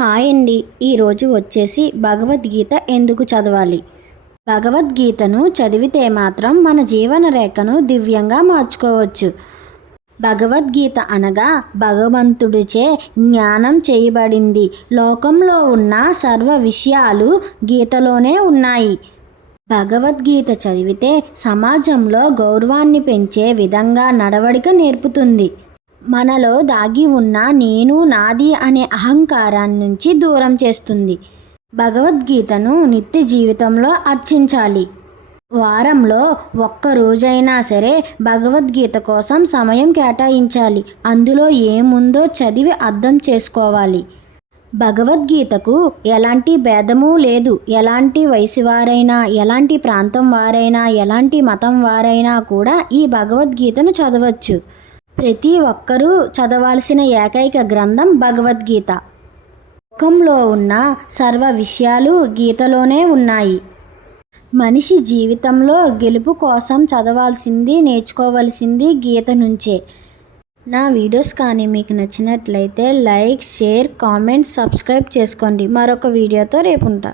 Hi అండి. ఈరోజు వచ్చేసి భగవద్గీత ఎందుకు చదవాలి? భగవద్గీతను చదివితే మాత్రం మన జీవన రేఖను దివ్యంగా మార్చుకోవచ్చు. భగవద్గీత అనగా భగవంతుడిచే జ్ఞానం చేయబడింది. లోకంలో ఉన్న సర్వ విషయాలు గీతలోనే ఉన్నాయి. భగవద్గీత చదివితే సమాజంలో గౌరవాన్ని పెంచే విధంగా నడవడిక నేర్పుతుంది. మనలో దాగి ఉన్న నేను నాది అనే అహంకారాన్ని నుంచి దూరం చేస్తుంది. భగవద్గీతను నిత్య జీవితంలో అర్చించాలి. వారంలో ఒక్క రోజైనా సరే భగవద్గీత కోసం సమయం కేటాయించాలి. అందులో ఏముందో చదివి అర్థం చేసుకోవాలి. భగవద్గీతకు ఎలాంటి భేదము లేదు. ఎలాంటి వయసు వారైనా, ఎలాంటి ప్రాంతం వారైనా, ఎలాంటి మతం వారైనా కూడా ఈ భగవద్గీతను చదవచ్చు. ప్రతి ఒక్కరూ చదవాల్సిన ఏకైక గ్రంథం భగవద్గీత. లోకంలో ఉన్న సర్వ విషయాలు గీతలోనే ఉన్నాయి. మనిషి జీవితంలో గెలుపు కోసం చదవాల్సింది, నేర్చుకోవాల్సింది గీత నుంచే. నా వీడియోస్ కానీ మీకు నచ్చినట్లయితే లైక్, షేర్, కామెంట్, సబ్స్క్రైబ్ చేసుకోండి. మరొక వీడియోతో రేపు ఉంటా.